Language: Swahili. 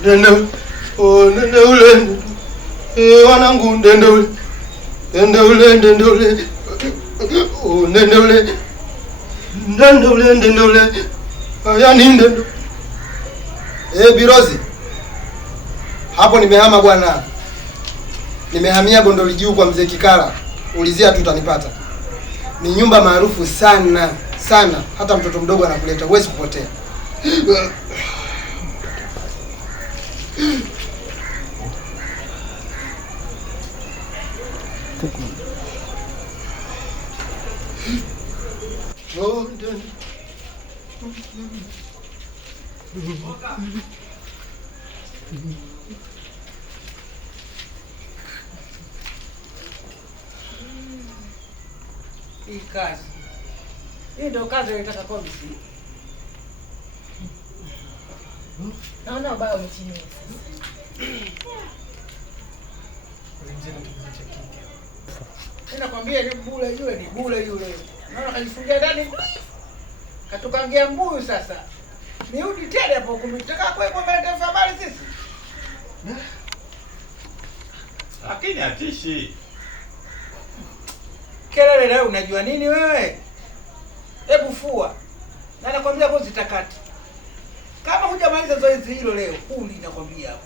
Ndende ule. Wanangu ndende ule. Ndende ule. Ndende ule. Yaani ndende. Birozi. Hapo nimehama bwana. Nimehamia Bondoli Juu kwa mzee Kikala. Ulizia tu utanipata. Ni nyumba maarufu sana, sana. Hata mtoto mdogo anakuleta, huwezi kupotea. Hii kazi. Hii ndio kazi inataka komisi. Naona ubao umechini. Nakwambia ni bure yule. Naona kajifungia ndani. Katukangia mbuyu sasa. Niudi tena hapo kumitaka kwa mbele habari sisi. Lakini atishi. Kelele leo unajua nini wewe? Hebu fua. Na nakwambia ngozi takati. Kama hujamaliza zoezi hilo leo, kuli nakwambia hapo.